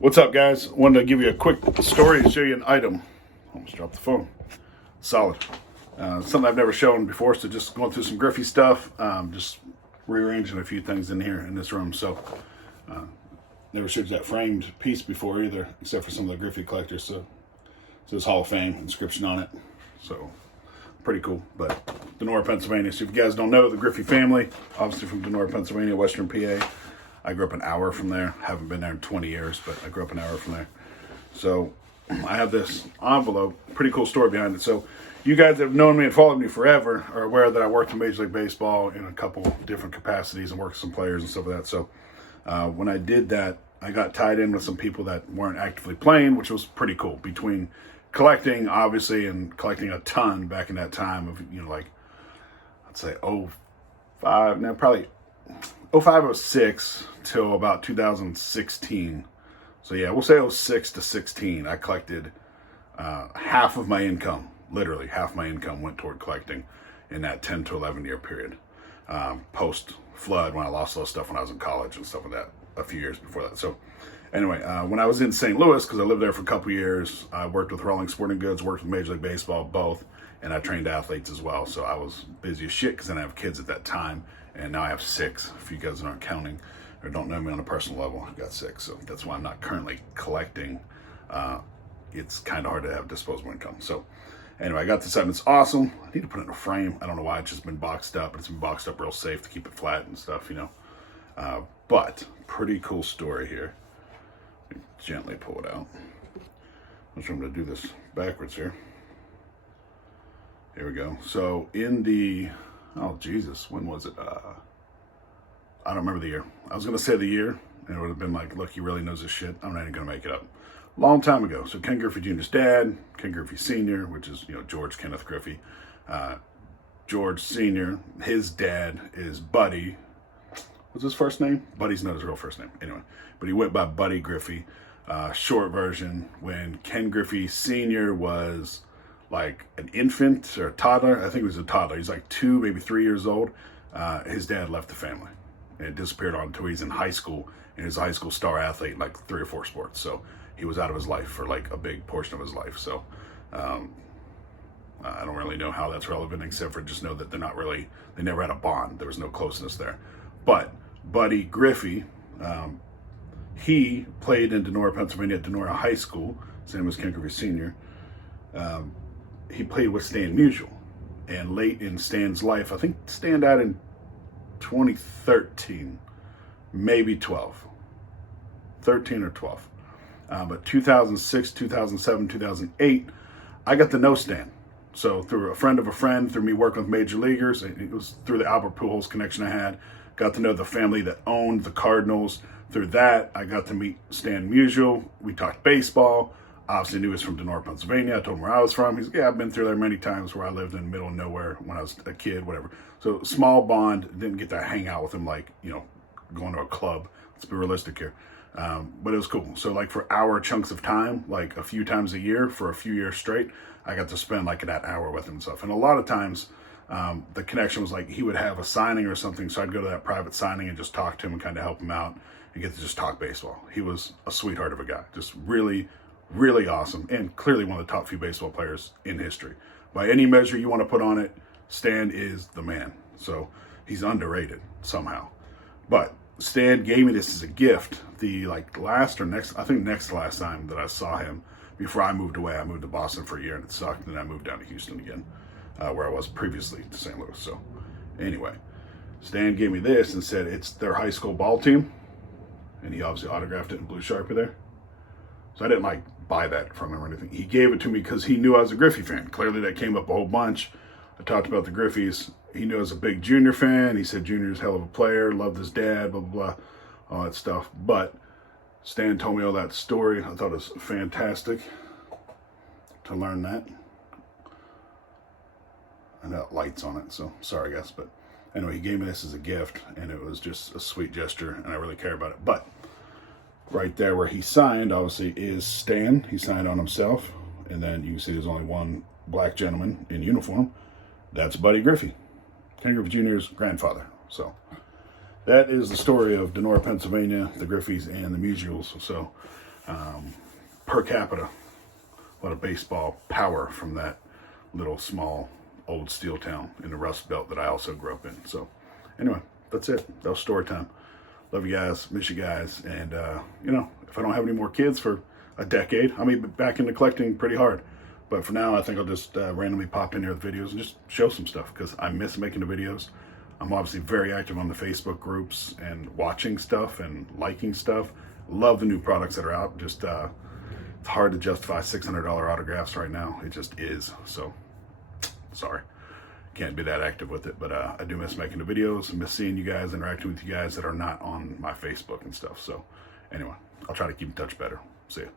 What's up, guys? Wanted to give you a quick story and show you an item. Almost dropped the phone. Solid. Something I've never shown before, so just going through some Griffey stuff, just rearranging a few things in here in this room. So never showed you that framed piece before either, except for some of the Griffey collectors. So it says Hall of Fame inscription on it. So pretty cool. But Donora, Pennsylvania. So if you guys don't know, the Griffey family, obviously from Donora, Pennsylvania, Western PA. I grew up an hour from there. Haven't been there in 20 years, but I grew up an hour from there. So I have this envelope. Pretty cool story behind it. So you guys that have known me and followed me forever are aware that I worked in Major League Baseball in a couple different capacities and worked with some players and stuff like that. So when I did that, I got tied in with some people that weren't actively playing, which was pretty cool. Between collecting, obviously, and collecting a ton back in that time of, like, I'd say 05, now probably 05, 06 till about 2016. So yeah, we'll say 06 to 16. I collected half of my income, literally half my income went toward collecting in that 10 to 11 year period. Post flood, when I lost all stuff when I was in college and stuff like that, a few years before that. So anyway, when I was in St. Louis, because I lived there for a couple years, I worked with Rawlings Sporting Goods, worked with Major League Baseball, both, and I trained athletes as well. So I was busy as shit because I didn't have kids at that time. And now I have 6. If you guys aren't counting or don't know me on a personal level, I've got 6. So that's why I'm not currently collecting. It's kind of hard to have disposable income. So anyway, I got this item. It's awesome. I need to put it in a frame. I don't know why. It's just been boxed up. It's been boxed up real safe to keep it flat and stuff, But pretty cool story here. Gently pull it out. I'm going to do this backwards here. Here we go. So in the... Oh, Jesus. When was it? I don't remember the year. I was going to say the year, and it would have been like, look, he really knows his shit. I'm not even going to make it up. Long time ago. So Ken Griffey Jr.'s dad, Ken Griffey Sr., which is, George Kenneth Griffey. George Sr., his dad is Buddy. What's his first name? Buddy's not his real first name. Anyway, but he went by Buddy Griffey. Short version, when Ken Griffey Sr. was like an infant or a toddler. I think he was a toddler. He's like 2, maybe 3 years old. His dad left the family and disappeared on until he's in high school. And he's a high school star athlete in like 3 or 4 sports. So he was out of his life for like a big portion of his life. So I don't really know how that's relevant, except for just know that they never had a bond. There was no closeness there. But Buddy Griffey, he played in Donora, Pennsylvania at Donora High School. His name was Ken Griffey Sr. He played with Stan Musial, and late in Stan's life, I think Stan died in 2013, maybe 12, 13 or 12. But 2006, 2007, 2008, I got to know Stan. So through a friend of a friend, through me working with major leaguers, it was through the Albert Pujols connection I had, got to know the family that owned the Cardinals. Through that, I got to meet Stan Musial. We talked baseball. Obviously knew he was from Donora, Pennsylvania. I told him where I was from. He's like, yeah, I've been through there many times, where I lived in the middle of nowhere when I was a kid, whatever. So small bond. Didn't get to hang out with him like, going to a club. Let's be realistic here. But it was cool. So like for hour chunks of time, like a few times a year for a few years straight, I got to spend like that hour with him and stuff. And a lot of times the connection was like he would have a signing or something. So I'd go to that private signing and just talk to him and kind of help him out and get to just talk baseball. He was a sweetheart of a guy. Just really, really awesome, and clearly one of the top few baseball players in history. By any measure you want to put on it, Stan is the man. So he's underrated somehow. But Stan gave me this as a gift the next to last time that I saw him before I moved away. I moved to Boston for a year and it sucked, and then I moved down to Houston again, where I was previously to St. Louis. So anyway, Stan gave me this and said it's their high school ball team, and he obviously autographed it in blue Sharpie there. So I didn't buy that from him or anything. He gave it to me because he knew I was a Griffey fan. Clearly that came up a whole bunch. I talked about the Griffeys. He knew I was a big Junior fan. He said Junior's a hell of a player, loved his dad, blah, blah, blah, all that stuff. But Stan told me all that story. I thought it was fantastic to learn that. And that lights on it, so sorry guys. But anyway, he gave me this as a gift, and it was just a sweet gesture, and I really care about it. But right there where he signed, obviously, is Stan. He signed on himself. And then you can see there's only one black gentleman in uniform. That's Buddy Griffey, Ken Griffey Jr.'s grandfather. So that is the story of Donora, Pennsylvania, the Griffeys, and the Musials. So Per capita, a lot of baseball power from that little small old steel town in the Rust Belt that I also grew up in. So anyway, that's it. That was story time. Love you guys, miss you guys, and you know, if I don't have any more kids for a decade, I'll be back into collecting pretty hard. But for now, I think I'll just randomly pop in here with videos and just show some stuff because I miss making the videos. I'm obviously very active on the Facebook groups and watching stuff and liking stuff. Love the new products that are out. Just it's hard to justify $600 autographs right now. It just is. So sorry, can't be that active with it. But I do miss making the videos. I miss seeing you guys, interacting with you guys that are not on my Facebook and stuff. So anyway, I'll try to keep in touch better. See ya.